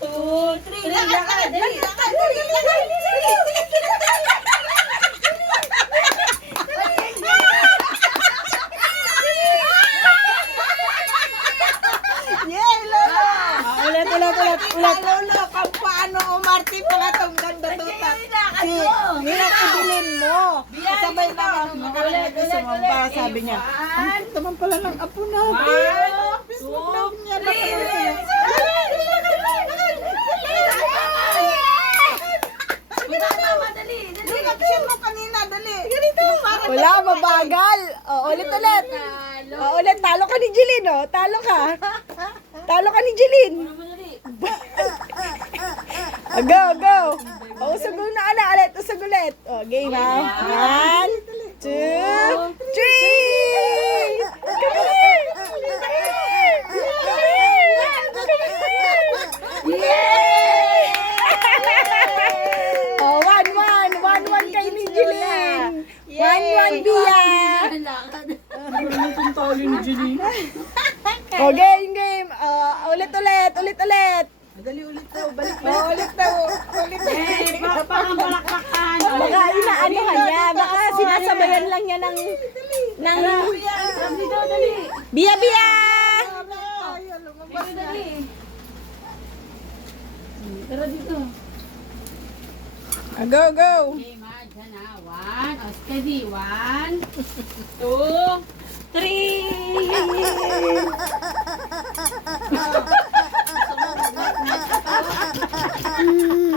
2, 3. Lakad! Dali! Lakad! Yay, Lolo! Ulit. Lolo, kung paano umarte pala tong ganda tutat. Hirap ibilin mo. Sabay naman nung nakaraan na sumamba, sabi niya, ang naman pala ng apo natin. Facebook daw niya. Dali mo kanina, dali. Ganito. Wala, mabagal. Ulit. Ulit, talo ka ni Jeline, oh. Talo ka ni Jeline. Go. Usag na, ulit. Usag ulit. Game, ha? 1, 2, 3! Oh, 1-1 kay ni Jeline. 1-1 Bia. Oh, game. Ulit. Dali ulit daw, balik mo. Ulit daw. Palakpakan. Baka inaanohan niya. Baka sinasabayan lang niya ng Dali. Bia. Dali. Tara dito. Go. Okay, madyan na. 1. O, steady. 1, 2, 3.